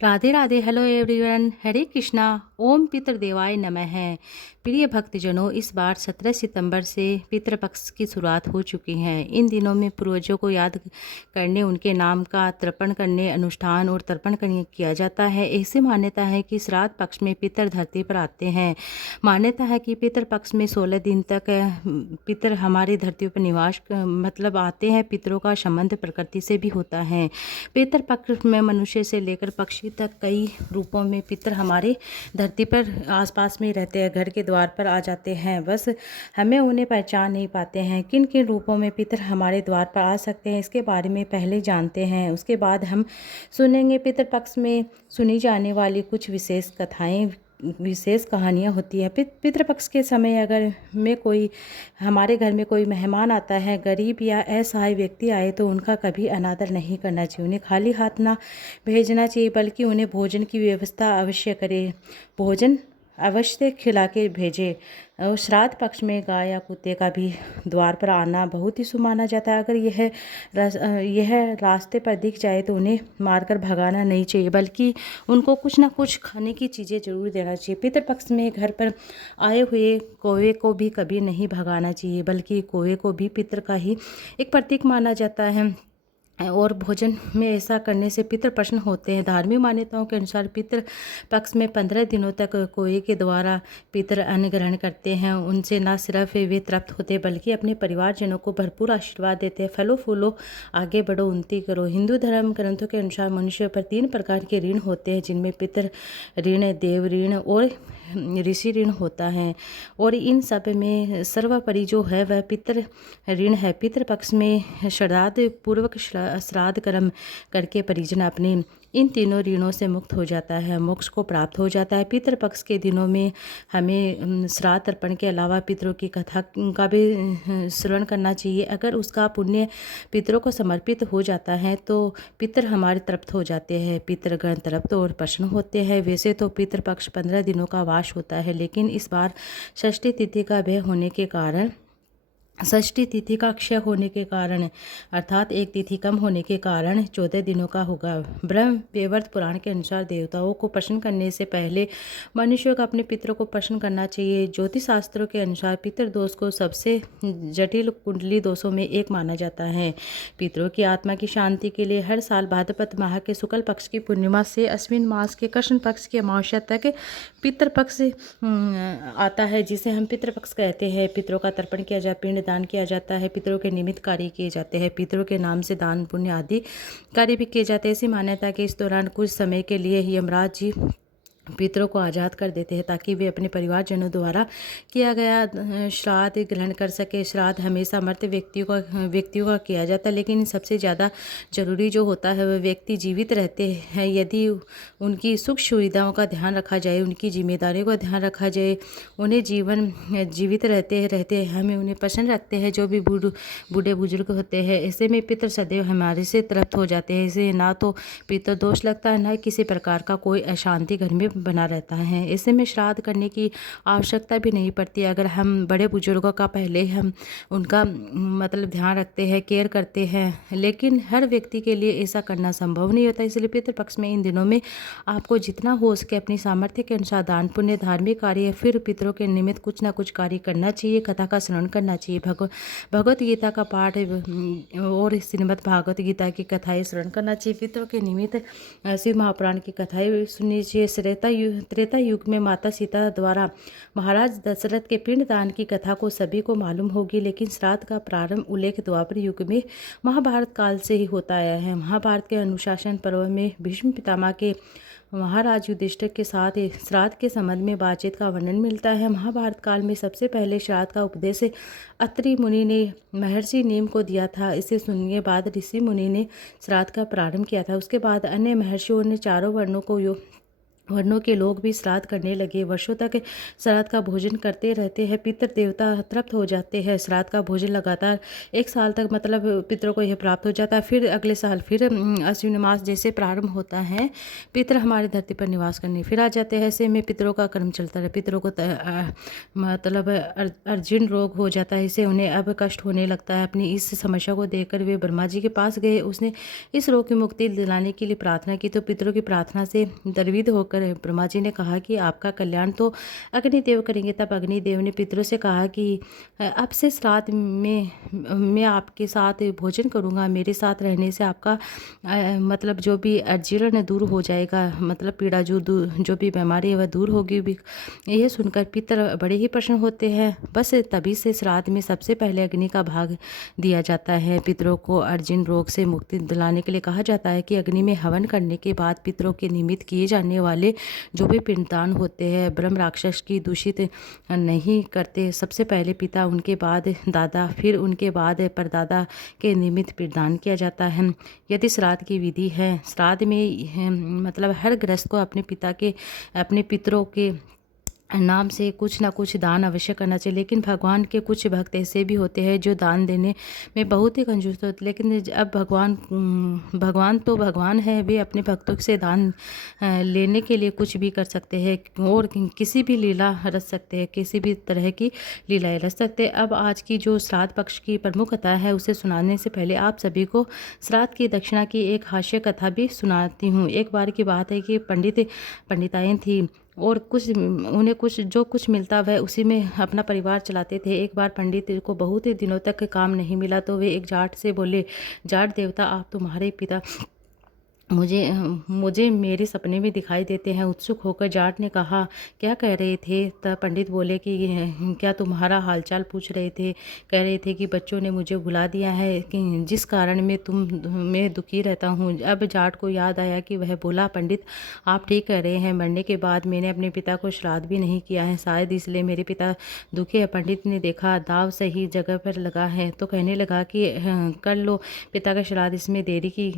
Radhe Radhe. Hello everyone, हरे कृष्णा। ओम पितृदेवाय नमः। प्रिय भक्तजनों, इस बार 17 सितंबर से पितृपक्ष की शुरुआत हो चुकी है। इन दिनों में पूर्वजों को याद करने, उनके नाम का तर्पण करने, अनुष्ठान और तर्पण करने किया जाता है। ऐसी मान्यता है कि श्राद्ध पक्ष में पितर धरती पर आते हैं। मान्यता है कि पितृपक्ष में 16 दिन तक पितर हमारी धरती पर निवास मतलब आते हैं। पितरों का संबंध प्रकृति से भी होता है। पितृपक्ष में मनुष्य से लेकर पक्षी तक कई रूपों में पितर हमारे धरती पर आसपास में रहते हैं, घर के द्वार पर आ जाते हैं। बस हमें उन्हें पहचान नहीं पाते हैं। किन किन रूपों में पितर हमारे द्वार पर आ सकते हैं, इसके बारे में पहले जानते हैं। उसके बाद हम सुनेंगे पितृपक्ष में सुनी जाने वाली कुछ विशेष कहानियाँ होती हैं। पितृपक्ष के समय अगर हमारे घर में कोई मेहमान आता है, गरीब या असहाय व्यक्ति आए, तो उनका कभी अनादर नहीं करना चाहिए। उन्हें खाली हाथ ना भेजना चाहिए, बल्कि उन्हें भोजन की व्यवस्था अवश्य करें। भोजन अवश्य खिला के भेजें। और श्राद्ध पक्ष में गाय या कुत्ते का भी द्वार पर आना बहुत ही शुभ माना जाता है। अगर यह रास्ते पर दिख जाए तो उन्हें मारकर भगाना नहीं चाहिए, बल्कि उनको कुछ ना कुछ खाने की चीज़ें जरूर देना चाहिए। पितृपक्ष में घर पर आए हुए कौवे को भी कभी नहीं भगाना चाहिए, बल्कि कौवे को भी पितर का ही एक प्रतीक माना जाता है। और भोजन में ऐसा करने से पितर प्रसन्न होते हैं। धार्मिक मान्यताओं के अनुसार पितर पक्ष में 15 दिनों तक कौवे के द्वारा पितर अन्न ग्रहण करते हैं। उनसे न सिर्फ वे तृप्त होते, बल्कि अपने परिवारजनों को भरपूर आशीर्वाद देते हैं। फलो फूलो, आगे बढ़ो, उन्नति करो। हिंदू धर्म ग्रंथों के अनुसार मनुष्य पर 3 प्रकार के ऋण होते हैं, जिनमें पितर ऋण, देव ऋण और ऋषि ऋण होता है। और इन सब में सर्वोपरि जो है वह पितर ऋण है। पितर पक्ष में श्राद्ध पूर्वक श्राद्ध कर्म करके परिजन अपने इन तीनों ऋणों से मुक्त हो जाता है, मोक्ष को प्राप्त हो जाता है। पितृपक्ष के दिनों में हमें श्राद्ध तर्पण के अलावा पितरों की कथा का भी श्रवण करना चाहिए। अगर उसका पुण्य पितरों को समर्पित हो जाता है तो पितर हमारे तृप्त हो जाते हैं, पितरगण तृप्त और प्रसन्न होते हैं। वैसे तो पितृपक्ष 15 दिनों का वास होता है, लेकिन इस बार षष्ठी तिथि का व्यय होने के कारण, षष्ठी तिथि का क्षय होने के कारण, अर्थात एक तिथि कम होने के कारण 14 दिनों का होगा। ब्रह्म वैवर्त पुराण के अनुसार देवताओं को प्रसन्न करने से पहले मनुष्यों को अपने पितरों को प्रसन्न करना चाहिए। ज्योतिष शास्त्रों के अनुसार पितृ दोष को सबसे जटिल कुंडली दोषों में एक माना जाता है। पितरों की आत्मा की शांति के लिए हर साल भाद्रपद माह के शुक्ल पक्ष की पूर्णिमा से अश्विन मास के कृष्ण पक्ष की अमावस्या तक पितृपक्ष आता है, जिसे हम पितृपक्ष कहते हैं। पितरों का तर्पण किया जाए, पिंड दान किया जाता है, पितरों के निमित्त कार्य किए जाते हैं, पितरों के नाम से दान पुण्य आदि कार्य भी किए जाते हैं। ऐसी मान्यता है कि इस दौरान कुछ समय के लिए यमराज जी पितरों को आज़ाद कर देते हैं, ताकि वे अपने परिवारजनों द्वारा किया गया श्राद्ध ग्रहण कर सके। श्राद्ध हमेशा मृत व्यक्तियों का किया जाता है, लेकिन सबसे ज़्यादा जरूरी जो होता है वह व्यक्ति जीवित रहते हैं। यदि उनकी सुख सुविधाओं का ध्यान रखा जाए, उनकी जिम्मेदारियों का ध्यान रखा जाए, उन्हें जीवित रहते हमें उन्हें पसंद रखते हैं, जो भी बूढ़े बुजुर्ग होते हैं, ऐसे में पितर सदैव हमारे से तृप्त हो जाते हैं। इसे ना तो पितर दोष लगता है, ना किसी प्रकार का कोई अशांति घर में बना रहता है। ऐसे में श्राद्ध करने की आवश्यकता भी नहीं पड़ती। अगर हम बड़े बुजुर्गों का पहले हम उनका मतलब ध्यान रखते हैं, केयर करते हैं, लेकिन हर व्यक्ति के लिए ऐसा करना संभव नहीं होता। इसलिए पितृपक्ष में इन दिनों में आपको जितना हो सके अपनी सामर्थ्य के अनुसार दान पुण्य, धार्मिक कार्य, फिर पितरों के निमित्त कुछ ना कुछ कार्य करना चाहिए। कथा का श्रवण करना चाहिए, भगवत गीता का पाठ और श्रीमद् भागवत गीता की कथाएं श्रवण करना चाहिए। पितरों के निमित्त शिव महापुराण की कथाएं सुननी चाहिए। त्रेता युग में माता सीता द्वारा महाराज दशरथ के पिंड दान की कथा को सभी को मालूम होगी, लेकिन श्राद्ध का प्रारंभ उल्लेख द्वापर युग में महाभारत काल से ही होता आया है। महाभारत के अनुशासन पर्व में भीष्म पितामह के महाराज युधिष्ठिर के साथ श्राद्ध के संबंध में बातचीत का वर्णन मिलता है। महाभारत काल में सबसे पहले श्राद्ध का उपदेश अत्रि मुनि ने महर्षि नीम को दिया था। इसे सुनने के बाद ऋषि मुनि ने श्राद्ध का प्रारंभ किया था। उसके बाद अन्य महर्षियों ने चारों वर्णों को वर्णों के लोग भी श्राद्ध करने लगे। वर्षों तक श्राद्ध का भोजन करते रहते हैं। पितृ देवता तृप्त हो जाते हैं। श्राद्ध का भोजन लगातार 1 साल तक मतलब पितरों को यह प्राप्त हो जाता है। फिर अगले साल फिर अश्विन मास जैसे प्रारंभ होता है, पितृ हमारी धरती पर निवास करने फिर आ जाते हैं। ऐसे में पितरों का कर्म चलता है। पितरों को मतलब अर्जुन रोग हो जाता है, इससे उन्हें अब कष्ट होने लगता है। अपनी इस समस्या को देखकर वे ब्रह्मा जी के पास गए। उसने इस रोग की मुक्ति दिलाने के लिए प्रार्थना की, तो पितरों की प्रार्थना से द्रवित होकर ब्रह्मा जी ने कहा कि आपका कल्याण तो अग्निदेव करेंगे। तब अग्निदेव ने पितरों से कहा कि अब से श्राद्ध में मैं आपके साथ भोजन करूंगा। मेरे साथ रहने से आपका मतलब जो भी अजीर्ण दूर हो जाएगा, मतलब पीड़ा जो भी बीमारी है वह दूर होगी भी। यह सुनकर पितर बड़े ही प्रसन्न होते हैं। बस तभी से श्राद्ध में सबसे पहले अग्नि का भाग दिया जाता है। पितरों को अर्जुन रोग से मुक्ति दिलाने के लिए कहा जाता है कि अग्नि में हवन करने के बाद पितरों के निमित्त किए जाने वाले जो भी पिंडदान होते हैं, ब्रह्म राक्षस की दूषित नहीं करते। सबसे पहले पिता, उनके बाद दादा, फिर उनके बाद परदादा के निमित्त पिंडदान किया जाता है। यदि श्राद्ध की विधि है, श्राद्ध में मतलब हर गृहस्थ को अपने पितरों के नाम से कुछ ना कुछ दान अवश्य करना चाहिए। लेकिन भगवान के कुछ भक्त ऐसे भी होते हैं जो दान देने में बहुत ही कंजूस होते, लेकिन अब भगवान तो भगवान है, वे अपने भक्तों से दान लेने के लिए कुछ भी कर सकते हैं और किसी भी लीला रच सकते हैं, किसी भी तरह की लीलाएं रच सकते हैं। अब आज की जो श्राद्ध पक्ष की प्रमुख कथा है उसे सुनाने से पहले आप सभी को श्राद्ध की दक्षिणा की एक हास्य कथा भी सुनाती हूँ। एक बार की बात है कि पंडिताएं थी और उन्हें जो कुछ मिलता वह उसी में अपना परिवार चलाते थे। एक बार पंडित को बहुत ही दिनों तक काम नहीं मिला, तो वे एक जाट से बोले, जाट देवता, आप तुम्हारे पिता मुझे मेरे सपने में दिखाई देते हैं। उत्सुक होकर जाट ने कहा, क्या कह रहे थे? तब पंडित बोले कि क्या तुम्हारा हालचाल पूछ रहे थे। कह रहे थे कि बच्चों ने मुझे भुला दिया है, कि जिस कारण मैं दुखी रहता हूँ। अब जाट को याद आया कि वह बोला, पंडित आप ठीक कह रहे हैं, मरने के बाद मैंने अपने पिता को श्राद्ध भी नहीं किया है, शायद इसलिए मेरे पिता दुखी है। पंडित ने देखा दाव सही जगह पर लगा है, तो कहने लगा कि कर लो पिता का श्राद्ध, इसमें देरी की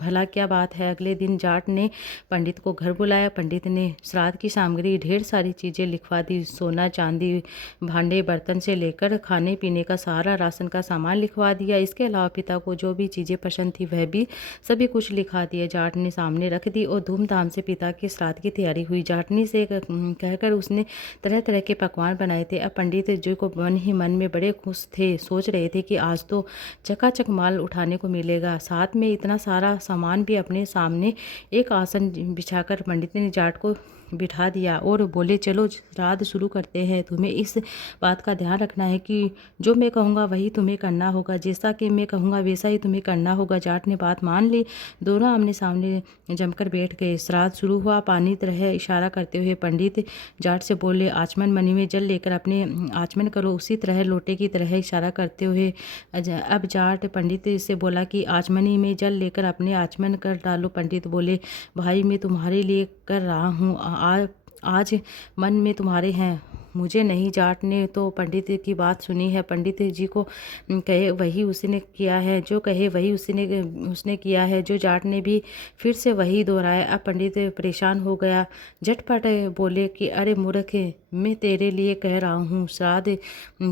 भला क्या बात है। अगले दिन जाट ने पंडित को घर बुलाया। पंडित ने श्राद्ध की सामग्री ढेर सारी चीज़ें लिखवा दी। सोना चांदी, भांडे बर्तन से लेकर खाने पीने का सारा राशन का सामान लिखवा दिया। इसके अलावा पिता को जो भी चीज़ें पसंद थी वह भी सभी कुछ लिखा दिया। जाट ने सामने रख दी और धूमधाम से पिता के श्राद्ध की तैयारी हुई। जाटनी से कहकर उसने तरह तरह के पकवान बनाए थे। अब पंडित जी को मन ही मन में बड़े खुश थे, सोच रहे थे कि आज तो चकाचक माल उठाने को मिलेगा। साथ में इतना सारा सामान भी अपने सामने एक आसन बिछाकर पंडित ने जाट को बिठा दिया और बोले, चलो श्राद्ध शुरू करते हैं। तुम्हें इस बात का ध्यान रखना है कि जो मैं कहूँगा वही तुम्हें करना होगा, जैसा कि मैं कहूँगा वैसा ही तुम्हें करना होगा। जाट ने बात मान ली। दोनों आमने सामने जमकर बैठ गए। श्राद्ध शुरू हुआ। पानी तरह इशारा करते हुए पंडित जाट से बोले, आचमन मणि में जल लेकर अपने आचमन करो। उसी तरह लोटे की तरह इशारा करते हुए अब जाट पंडित से बोला कि आचमनी में जल लेकर अपने आचमन कर डालो। पंडित बोले, भाई मैं तुम्हारे लिए कर रहा हूँ, आज मन में तुम्हारे हैं, मुझे नहीं। जाट ने तो पंडित की बात सुनी है। पंडित जी को कहे वही उसने किया है, जो कहे वही उसने किया है। जो जाट ने भी फिर से वही दोहराया। अब पंडित परेशान हो गया। झटपट बोले कि अरे मूर्ख, मैं तेरे लिए कह रहा हूँ, श्राद्ध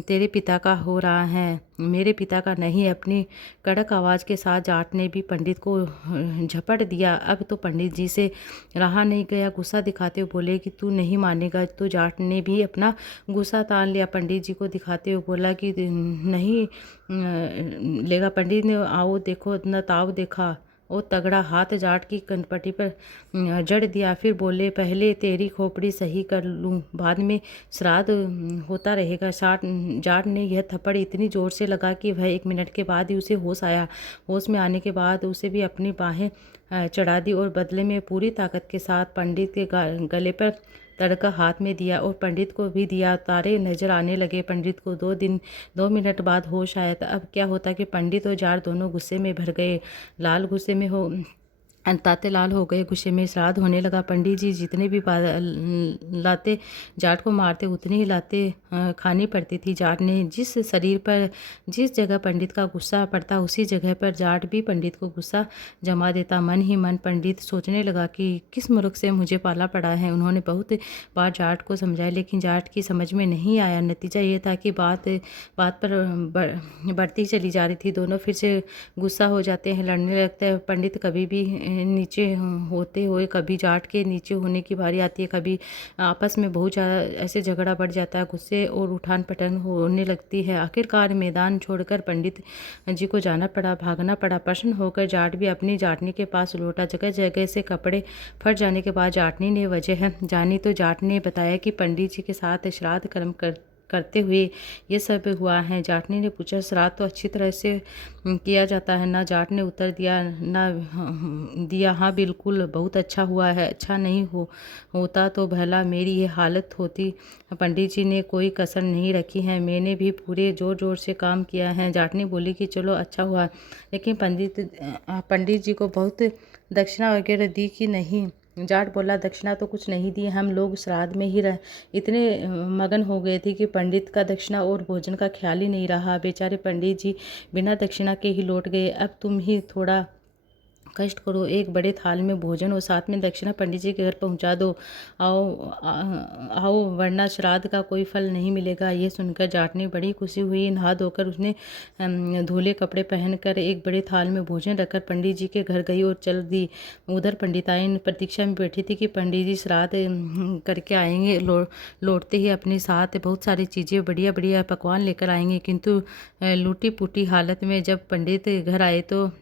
तेरे पिता का हो रहा है, मेरे पिता का नहीं। अपनी कड़क आवाज़ के साथ जाट ने भी पंडित को झपट दिया। अब तो पंडित जी से रहा नहीं गया। गुस्सा दिखाते हुए बोले कि तू नहीं मानेगा। तो जाट ने भी अपना गुस्सा तान लिया। पंडित जी को दिखाते हुए बोला कि नहीं लेगा। पंडित ने आओ देखो न ताव देखा, वो तगड़ा हाथ जाट की कनपटी पर जड़ दिया। फिर बोले, पहले तेरी खोपड़ी सही कर लूँ, बाद में श्राद्ध होता रहेगा। जाट ने यह थप्पड़ इतनी ज़ोर से लगा कि वह 1 मिनट के बाद ही उसे होश आया। होश में आने के बाद उसे भी अपनी बाहें चढ़ा दी और बदले में पूरी ताकत के साथ पंडित के गले पर तड़का हाथ में दिया और पंडित को भी दिया। तारे नजर आने लगे। पंडित को 2 मिनट बाद होश आया था। अब क्या होता कि पंडित और जाट दोनों गुस्से में भर गए। लाल गुस्से में ताते लाल हो गए, गुस्से में श्राद्ध होने लगा। पंडित जी जितने भी लाते जाट को मारते, उतनी ही लाते खानी पड़ती थी जाट ने। जिस शरीर पर जिस जगह पंडित का गुस्सा पड़ता, उसी जगह पर जाट भी पंडित को गुस्सा जमा देता। मन ही मन पंडित सोचने लगा कि किस मूर्ख से मुझे पाला पड़ा है। उन्होंने बहुत बार जाट को समझाया, लेकिन जाट की समझ में नहीं आया। नतीजा ये था कि बात बात पर बढ़ती चली जा रही थी। दोनों फिर से गुस्सा हो जाते हैं, लड़ने लगते हैं। पंडित कभी भी नीचे होते हुए, कभी जाट के नीचे होने की बारी आती है, कभी आपस में बहुत ज़्यादा ऐसे झगड़ा बढ़ जाता है, गुस्से और उठान पटन होने लगती है। आखिरकार मैदान छोड़कर पंडित जी को जाना पड़ा, भागना पड़ा। प्रसन्न होकर जाट भी अपनी जाटनी के पास लौटा। जगह जगह से कपड़े फट जाने के बाद जाटनी ने वजह जानी तो जाट ने बताया कि पंडित जी के साथ श्राद्ध कर्म करते हुए ये सब हुआ है। जाटनी ने पूछा, श्राद्ध तो अच्छी तरह से किया जाता है ना? जाट ने उत्तर दिया, हाँ बिल्कुल, बहुत अच्छा हुआ है। अच्छा नहीं होता तो भला मेरी ये हालत होती। पंडित जी ने कोई कसर नहीं रखी है, मैंने भी पूरे जोर जोर से काम किया है। जाटनी बोली कि चलो अच्छा हुआ, लेकिन पंडित जी को बहुत दक्षिणा वगैरह दी कि नहीं? जाट बोला, दक्षिणा तो कुछ नहीं दी, हम लोग श्राद्ध में ही इतने मगन हो गए थे कि पंडित का दक्षिणा और भोजन का ख्याल ही नहीं रहा। बेचारे पंडित जी बिना दक्षिणा के ही लौट गए। अब तुम ही थोड़ा कष्ट करो, एक बड़े थाल में भोजन और साथ में दक्षिणा पंडित जी के घर पहुंचा दो। आओ वरना श्राद्ध का कोई फल नहीं मिलेगा। ये सुनकर जाटनी बड़ी खुशी हुई। नहा धोकर उसने धोले कपड़े पहनकर एक बड़े थाल में भोजन रखकर पंडित जी के घर गई और चल दी। उधर पंडिताइन प्रतीक्षा में बैठी थी कि पंडित जी श्राद्ध करके आएंगे। लौटते ही अपने साथ बहुत सारी चीज़ें, बढ़िया बढ़िया पकवान लेकर आएंगे। किंतु लूटी पुटी हालत में जब पंडित घर आए तो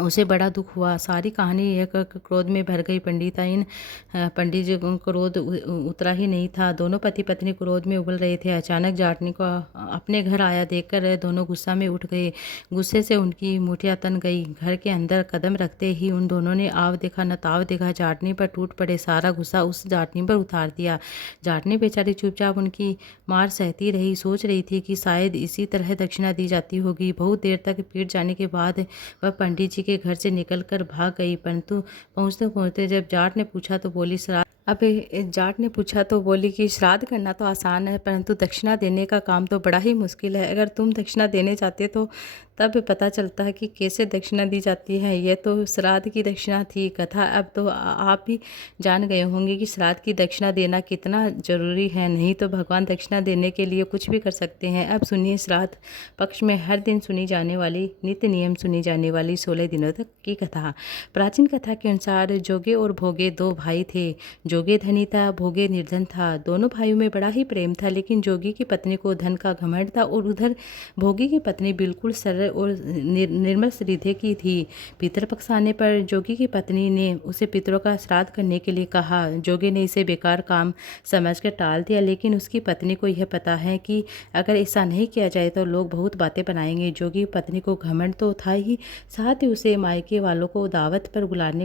उसे बड़ा दुख हुआ। सारी कहानी एक क्रोध में भर गई। पंडित जी को क्रोध उतरा ही नहीं था। दोनों पति पत्नी क्रोध में उबल रहे थे। अचानक जाटनी को अपने घर आया देखकर दोनों गुस्सा में उठ गए। गुस्से से उनकी मुठियाँ तन गई। घर के अंदर कदम रखते ही उन दोनों ने आव देखा न ताव देखा, जाटनी पर टूट पड़े। सारा गुस्सा उस जाटनी पर उतार दिया। जाटनी बेचारी चुपचाप उनकी मार सहती रही। सोच रही थी कि शायद इसी तरह दक्षिणा दी जाती होगी। बहुत देर तक पीट जाने के बाद वह पंडित जी के घर से निकलकर भाग गई। परंतु पहुंचते पहुंचते जब जाट ने पूछा तो बोली, जाट ने पूछा तो बोली कि श्राद्ध करना तो आसान है, परंतु दक्षिणा देने का काम तो बड़ा ही मुश्किल है। अगर तुम दक्षिणा देने जाते तो तब पता चलता है कि कैसे दक्षिणा दी जाती है। यह तो श्राद्ध की दक्षिणा थी। कथा अब तो आप भी जान गए होंगे कि श्राद्ध की दक्षिणा देना कितना जरूरी है। नहीं तो भगवान दक्षिणा देने के लिए कुछ भी कर सकते हैं। अब सुनिए श्राद्ध पक्ष में हर दिन सुनी जाने वाली, नित्य नियम सुनी जाने वाली 16 दिनों तक की कथा। प्राचीन कथा के अनुसार जोगे और भोगे दो भाई थे। जोगे धनी था, भोगे निर्धन था। दोनों भाइयों में बड़ा ही प्रेम था, लेकिन जोगी की पत्नी को धन का घमंड था और उधर भोगी की पत्नी बिल्कुल सरल और निर्मल हृदय की थी। पितृपक्ष आने पर जोगी की पत्नी ने उसे पितरों का श्राद्ध करने के लिए कहा। जोगी ने इसे बेकार काम समझकर टाल दिया, लेकिन उसकी पत्नी को यह पता है कि अगर ऐसा नहीं किया जाए तो लोग बहुत बातें बनाएंगे। जोगी की पत्नी को घमंड तो था ही, साथ ही उसे मायके वालों को दावत पर बुलाने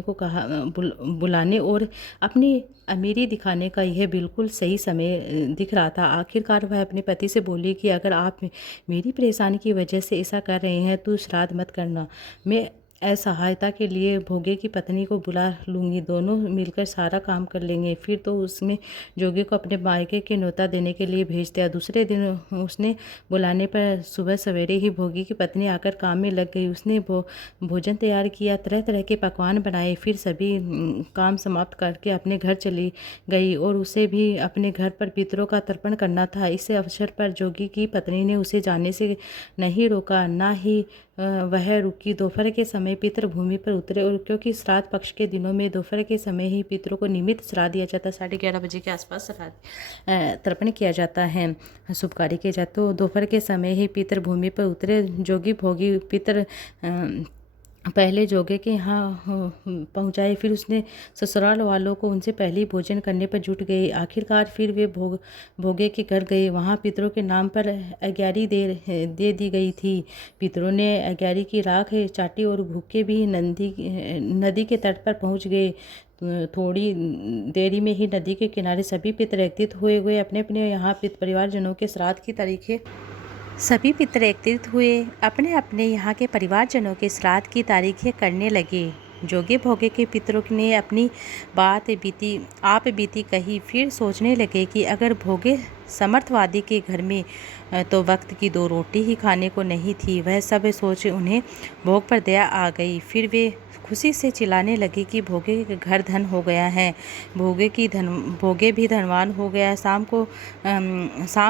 और अपनी अमीरी दिखाने का यह बिल्कुल सही समय दिख रहा था। आखिरकार वह अपने पति से बोली कि अगर आप मेरी परेशानी की वजह से ऐसा कर रहे हैं तो श्राद्ध मत करना। मैं असहायता के लिए भोगे की पत्नी को बुला लूँगी, दोनों मिलकर सारा काम कर लेंगे। फिर तो उसने जोगी को अपने मायके के न्योता देने के लिए भेज दिया। दूसरे दिन उसने बुलाने पर सुबह सवेरे ही भोगी की पत्नी आकर काम में लग गई। उसने भोजन तैयार किया, तरह तरह के पकवान बनाए। फिर सभी काम समाप्त करके अपने घर चली गई और उसे भी अपने घर पर पितरों का तर्पण करना था। इस अवसर पर जोगी की पत्नी ने उसे जाने से नहीं रोका, ना ही वह रुकी। दोपहर के समय पितृ भूमि पर उतरे और क्योंकि श्राद्ध पक्ष के दिनों में दोपहर के समय ही पितरों को नियमित श्राद्ध दिया जाता, 11:30 बजे के आसपास श्राद्ध तर्पण किया जाता है, शुभ कार्य किया जाता। तो दोपहर के समय ही पितृ भूमि पर उतरे। जोगी भोगी पितृ पहले जोगे के यहाँ पहुँचाए, फिर उसने ससुराल वालों को उनसे पहले ही भोजन करने पर जुट गए। आखिरकार फिर वे भोगे के घर गए। वहाँ पितरों के नाम पर अग्यारी दे दी गई थी। पितरों ने अग्यारी की राख चाटी और भूखे भी नदी के तट पर पहुँच गए। थोड़ी देरी में ही नदी के किनारे सभी पितर एकत्रित हुए अपने अपने यहाँ परिवारजनों के श्राद्ध की तारीखें सभी पितर एकत्रित हुए अपने अपने यहाँ के परिवारजनों के श्राद्ध की तारीखें करने लगे। जोगे भोगे के पितरों ने अपनी बात बीती कही। फिर सोचने लगे कि अगर भोगे समर्थवादी के घर में तो वक्त की 2 रोटी ही खाने को नहीं थी। वह सब सोच उन्हें भोग पर दया आ गई। फिर वे खुशी से चिल्लाने लगे कि भोगे के घर धन हो गया है, भोगे भी धनवान हो गया। शाम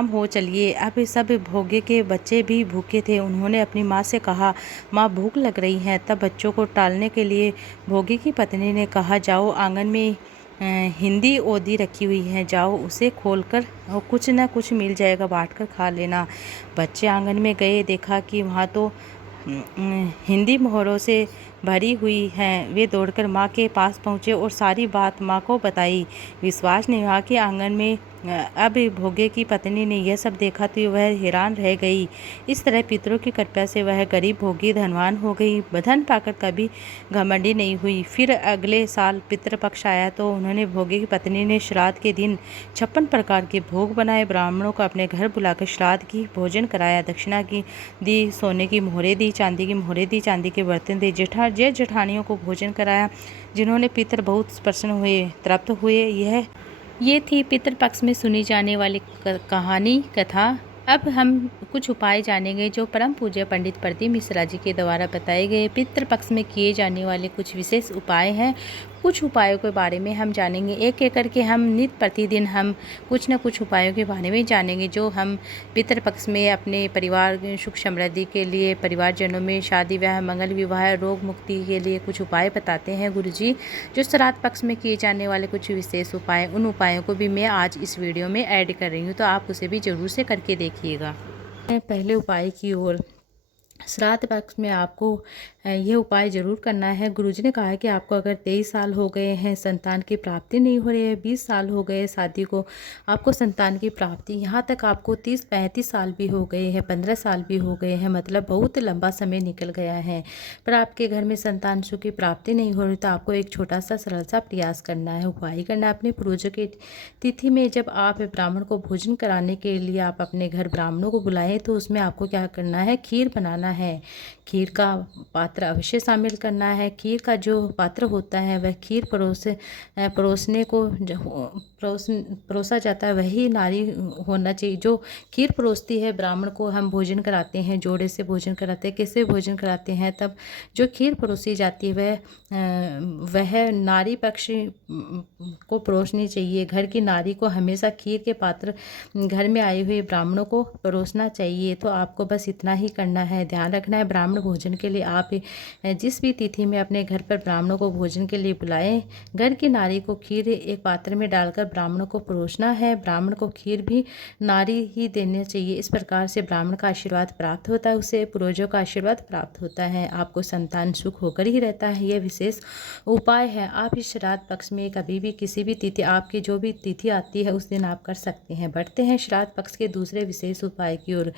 हो चलिए। अब सब भोगे के बच्चे भी भूखे थे। उन्होंने अपनी माँ से कहा, माँ भूख लग रही है। तब बच्चों को टालने के लिए भोगे की पत्नी ने कहा, जाओ आंगन में हिंदी ओदी रखी हुई है, जाओ उसे खोलकर और कुछ न कुछ मिल जाएगा, बांटकर खा लेना। बच्चे आंगन में गए, देखा कि वहाँ तो हिंदी मोहरों से भरी हुई हैं। वे दौड़कर माँ के पास पहुँचे और सारी बात माँ को बताई। विश्वास नहीं हुआ कि आंगन में अब भोगे की पत्नी ने यह सब देखा तो वह हैरान रह गई। इस तरह पितरों की कृपा से वह गरीब भोगी धनवान हो गई, धन पाकर कभी घमंडी नहीं हुई। फिर अगले साल पितृपक्ष आया तो उन्होंने भोगे की पत्नी ने श्राद्ध के दिन 56 प्रकार के भोग बनाए, ब्राह्मणों को अपने घर बुलाकर श्राद्ध की भोजन कराया, दक्षिणा की दी, सोने की मोहरें दी, चांदी की मोहरें दी, चांदी के बर्तन दे, जेठानियों को भोजन कराया, जिन्होंने पितर बहुत प्रसन्न हुए, तृप्त हुए। ये थी पितृपक्ष में सुनी जाने वाली कथा। अब हम कुछ उपाय जानेंगे जो परम पूज्य पंडित प्रदीप मिश्रा जी के द्वारा बताए गए पितृपक्ष में किए जाने वाले कुछ विशेष उपाय हैं। कुछ उपायों के बारे में हम जानेंगे, एक एक करके हम नित्य प्रतिदिन हम कुछ न कुछ उपायों के बारे में जानेंगे जो हम पितृपक्ष में अपने परिवार सुख समृद्धि के लिए, परिवारजनों में शादी ब्याह, मंगल विवाह, रोग मुक्ति के लिए कुछ उपाय बताते हैं गुरुजी। जो श्राद्ध पक्ष में किए जाने वाले कुछ विशेष उपाय, उन उपायों को भी मैं आज इस वीडियो में ऐड कर रही हूँ, तो आप उसे भी ज़रूर से करके देखिएगा। पहले उपाय की ओर, श्राद्ध पक्ष में आपको यह उपाय ज़रूर करना है। गुरुजी ने कहा है कि आपको अगर 23 साल हो गए हैं, संतान की प्राप्ति नहीं हो रही है, 20 साल हो गए शादी को, आपको संतान की प्राप्ति, यहाँ तक आपको 30-35 साल भी हो गए हैं, 15 साल भी हो गए हैं, मतलब बहुत लंबा समय निकल गया है, पर आपके घर में संतान सुख की प्राप्ति नहीं हो रही, तो आपको एक छोटा सा सरल सा प्रयास करना है, उपाय करना है। अपने पूर्वजों की तिथि में जब आप ब्राह्मण को भोजन कराने के लिए आप अपने घर ब्राह्मणों को बुलाएं तो उसमें आपको क्या करना है, खीर बनाना है। खीर का पात्र अवश्य शामिल करना है। खीर का जो पात्र होता है वह खीर परोसा जाता है, वही नारी होना चाहिए जो खीर परोसती है। ब्राह्मण को हम भोजन कराते हैं, जोड़े से भोजन कराते हैं, कैसे भोजन कराते हैं, तब जो खीर परोसी जाती है वह नारी पक्ष को परोसनी चाहिए। घर की नारी को हमेशा खीर के पात्र घर में आए हुए ब्राह्मणों को परोसना चाहिए। तो आपको बस इतना ही करना है, ध्यान रखना है। ब्राह्मण भोजन के लिए आप जिस भी तिथि में अपने घर पर ब्राह्मणों को भोजन के लिए बुलाएं, घर की नारी को खीर एक पात्र में डालकर ब्राह्मणों को परोसना है। ब्राह्मण को खीर भी नारी ही देना चाहिए। इस प्रकार से ब्राह्मण का आशीर्वाद प्राप्त होता है, उसे पूर्वजों का आशीर्वाद प्राप्त होता है, आपको संतान सुख होकर ही रहता है। यह विशेष उपाय है। आप इस श्राद्ध पक्ष में कभी भी किसी भी तिथि, आपकी जो भी तिथि आती है उस दिन आप कर सकते हैं। बढ़ते हैं श्राद्ध पक्ष के दूसरे विशेष उपाय की ओर।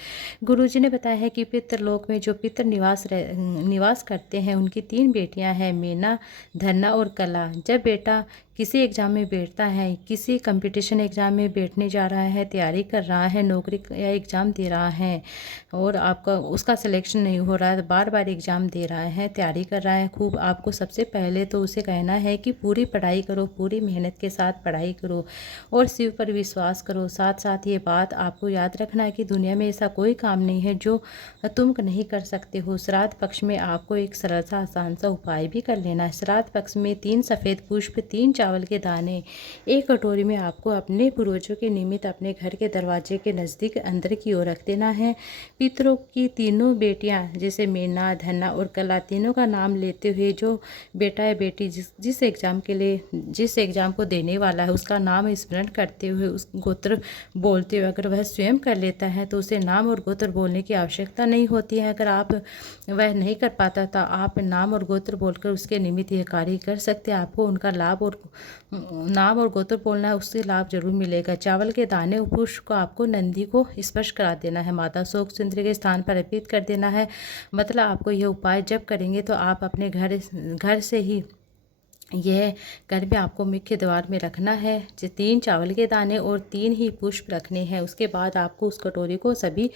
गुरुजी ने बताया है कि पितृलोक में जो पितृ निवास करते हैं उनकी 3 बेटियां हैं, मीना, धन्ना और कला। जब बेटा किसी एग्ज़ाम में बैठता है, किसी कंपटीशन एग्ज़ाम में बैठने जा रहा है, तैयारी कर रहा है, नौकरी या एग्ज़ाम दे रहा है और आपका उसका सिलेक्शन नहीं हो रहा है, बार बार एग्ज़ाम दे रहा है, तैयारी कर रहा है खूब, आपको सबसे पहले तो उसे कहना है कि पूरी पढ़ाई करो, पूरी मेहनत के साथ पढ़ाई करो और शिव पर विश्वास करो। साथ साथ ये बात आपको याद रखना है कि दुनिया में ऐसा कोई काम नहीं है जो तुम नहीं कर सकते हो। श्राद्ध पक्ष में आपको एक सरल सा आसान सा उपाय भी कर लेना है। श्राद्ध पक्ष में 3 सफ़ेद पुष्प, 3 चावल के दाने, 1 कटोरी में आपको अपने पूर्वजों के निमित्त अपने घर के दरवाजे के नज़दीक अंदर की ओर रख देना है। पितरों की 3 बेटियां जैसे मीना, धन्ना और कला, तीनों का नाम लेते हुए जो बेटा या बेटी जिस एग्ज़ाम को देने वाला है उसका नाम स्मरण करते हुए, उस गोत्र बोलते हुए अगर वह स्वयं कर लेता है तो उसे नाम और गोत्र बोलने की आवश्यकता नहीं होती है। अगर आप वह नहीं कर पाता तो आप नाम और गोत्र बोलकर उसके निमित्त यह कार्य कर सकते हैं। आपको उनका नाम और गोत्र बोलना है, उससे लाभ जरूर मिलेगा। चावल के दाने और पुष्प को आपको नंदी को स्पर्श करा देना है, माता शोक सुंदरी के स्थान पर अर्पित कर देना है। मतलब आपको यह उपाय जब करेंगे तो आप अपने घर से ही यह घर में आपको मुख्य द्वार में रखना है। 3 चावल के दाने और 3 ही पुष्प रखने हैं। उसके बाद आपको उस कटोरी को सभी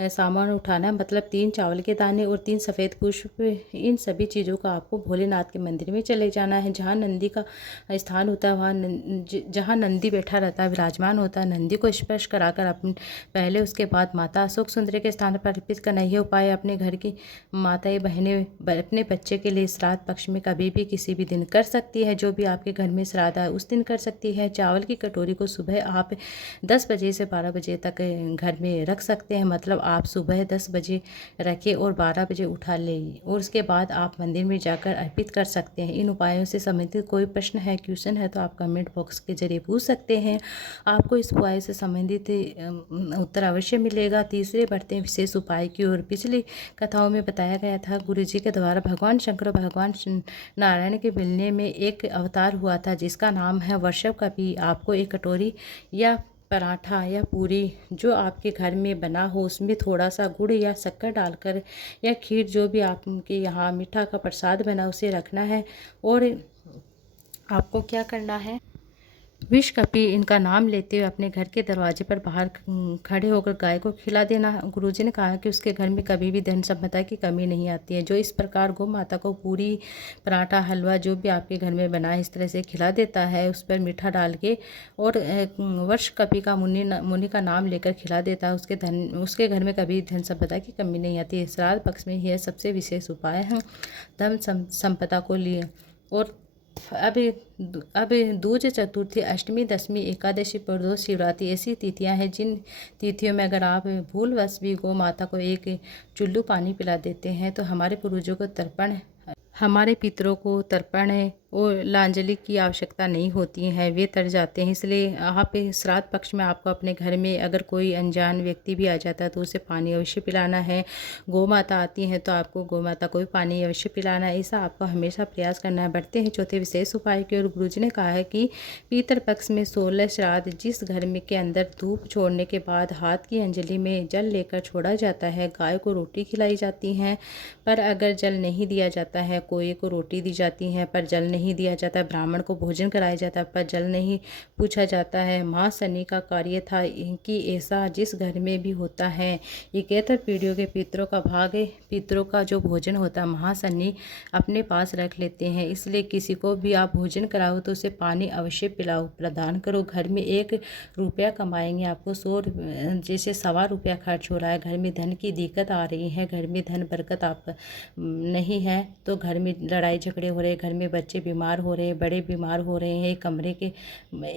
सामान उठाना है, मतलब 3 चावल के दाने और 3 सफ़ेद पुष्प, इन सभी चीज़ों का आपको भोलेनाथ के मंदिर में चले जाना है, जहाँ नंदी का स्थान होता है, वहाँ जहाँ नंदी बैठा रहता है, विराजमान होता है, नंदी को स्पर्श कराकर अपने पहले, उसके बाद माता अशोक सुंदरी के स्थान पर अर्पित करना। यह उपाय अपने घर की माताएं बहनें अपने बच्चे के लिए श्राद्ध पक्ष में कभी भी किसी भी दिन कर सकती है। जो भी आपके घर में श्राद्ध है उस दिन कर सकती है। चावल की कटोरी को सुबह आप 10 बजे से 12 बजे तक घर में रख सकते हैं, मतलब आप सुबह 10 बजे रखें और 12 बजे उठा लें, और उसके बाद आप मंदिर में जाकर अर्पित कर सकते हैं। इन उपायों से संबंधित कोई प्रश्न है, क्वेश्चन है, तो आप कमेंट बॉक्स के जरिए पूछ सकते हैं। आपको इस उपाय से संबंधित उत्तर अवश्य मिलेगा। तीसरे बढ़ते हैं विशेष उपाय की ओर। पिछली कथाओं में बताया गया था, गुरु जी के द्वारा भगवान शंकर और भगवान नारायण के मिलने में एक अवतार हुआ था जिसका नाम है वृषभ कपि। आपको एक कटोरी या पराठा या पूरी जो आपके घर में बना हो, उसमें थोड़ा सा गुड़ या शक्कर डालकर, या खीर, जो भी आपके यहाँ मीठा का प्रसाद बना, उसे रखना है। और आपको क्या करना है, विष कपि इनका नाम लेते हुए अपने घर के दरवाजे पर बाहर खड़े होकर गाय को खिला देना। गुरुजी ने कहा कि उसके घर में कभी भी धन संपदा की कमी नहीं आती है। जो इस प्रकार गौ माता को पूरी, पराठा, हलवा जो भी आपके घर में बना है इस तरह से खिला देता है, उस पर मीठा डाल के, और वर्ष कपि का मुनि का नाम लेकर खिला देता है, उसके घर में कभी धन संपदा की कमी नहीं आती है। श्राद्ध पक्ष में यह सबसे विशेष उपाय है धन संपदा को लिए। और अब दूज चतुर्थी, अष्टमी, दशमी, एकादशी, प्रदोष, शिवरात्रि ऐसी तिथियां हैं जिन तिथियों में अगर आप भूलवश भी गौ माता को एक चुल्लू पानी पिला देते हैं तो हमारे पूर्वजों को तर्पण, हमारे पितरों को तर्पण और लांजलि की आवश्यकता नहीं होती है, वे तर जाते हैं। इसलिए आप श्राद्ध पक्ष में आपको अपने घर में अगर कोई अनजान व्यक्ति भी आ जाता है तो उसे पानी अवश्य पिलाना है। गौ माता आती हैं तो आपको गौ माता को भी पानी अवश्य पिलाना है। ऐसा आपको हमेशा प्रयास करना है। बढ़ते हैं चौथे विशेष उपाय की ओर। गुरुजी ने कहा है कि पितर पक्ष में 16 श्राद्ध, जिस घर में के अंदर धूप छोड़ने के बाद हाथ की अंजलि में जल लेकर छोड़ा जाता है, गाय को रोटी खिलाई जाती है, पर अगर जल नहीं दिया जाता है, कोई को रोटी दी जाती है पर जल नहीं दिया जाता, ब्राह्मण को भोजन कराया जाता है पर जल नहीं पूछा जाता है। माँ शनि का कार्य था कि ऐसा जिस घर में भी होता है, 71 पीढ़ियों के पितरों का भाग, पितरों का जो भोजन होता है महाशनि अपने पास रख लेते हैं। इसलिए किसी को भी आप भोजन कराओ तो उसे पानी अवश्य पिलाओ, प्रदान करो। घर में 1 रुपया कमाएंगे, आपको 100 जैसे 1.25 रुपया खर्च हो रहा है, घर में धन की दिक्कत आ रही है, घर में धन बरकत आप नहीं है, तो घर में लड़ाई झगड़े हो रहे हैं, घर में बच्चे बीमार हो रहे हैं, बड़े बीमार हो रहे हैं, कमरे के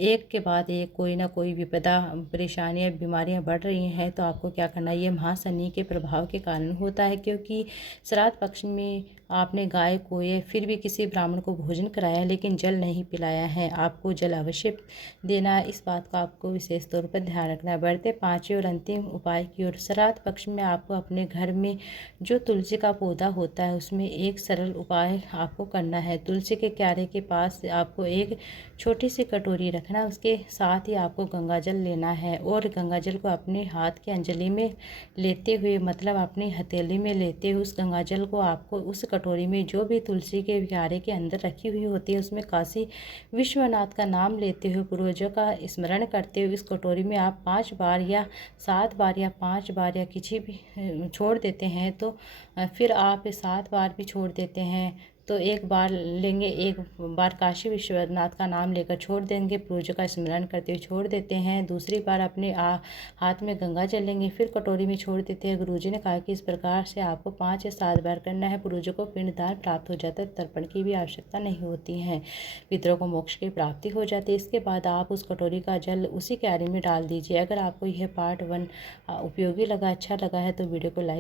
एक के बाद एक कोई ना कोई विपदा, परेशानियां, बीमारियां बढ़ रही हैं, तो आपको क्या करना है, ये महाशनि के प्रभाव के कारण होता है। क्योंकि श्राद्ध पक्ष में आपने गाय को या फिर भी किसी ब्राह्मण को भोजन कराया लेकिन जल नहीं पिलाया है, आपको जल अवश्य देना है। इस बात का आपको विशेष तौर पर ध्यान रखना है। बढ़ते 5वें और अंतिम उपाय की ओर। श्राद्ध पक्ष में आपको अपने घर में जो तुलसी का पौधा होता है उसमें एक सरल उपाय आपको करना है। तुलसी के क्यारे के पास आपको एक छोटी सी कटोरी रखना, उसके साथ ही आपको गंगा जल लेना है, और गंगा जल को अपने हाथ की अंजलि में लेते हुए, मतलब अपनी हथेली में लेते हुए, उस गंगा जल को आपको उस कटोरी में जो भी तुलसी के क्यारे के अंदर रखी हुई होती है उसमें काशी विश्वनाथ का नाम लेते हुए, पूर्वजों का स्मरण करते हुए, इस कटोरी में आप 5 बार या 7 बार या 5 बार या किसी भी छोड़ देते हैं, तो फिर आप 7 बार भी छोड़ देते हैं तो एक बार लेंगे, एक बार काशी विश्वनाथ का नाम लेकर छोड़ देंगे, पूर्वजों का स्मरण करते हुए छोड़ देते हैं। दूसरी बार अपने हाथ में गंगा जल लेंगे, फिर कटोरी में छोड़ देते हैं। गुरुजी ने कहा कि इस प्रकार से आपको 5 या 7 बार करना है। पूर्वजों को पिंडदान प्राप्त हो जाता है, तर्पण की भी आवश्यकता नहीं होती है, पितरों को मोक्ष की प्राप्ति हो जाती है। इसके बाद आप उस कटोरी का जल उसी क्यारे में डाल दीजिए। अगर आपको यह पार्ट 1 उपयोगी लगा, अच्छा लगा है तो वीडियो को लाइक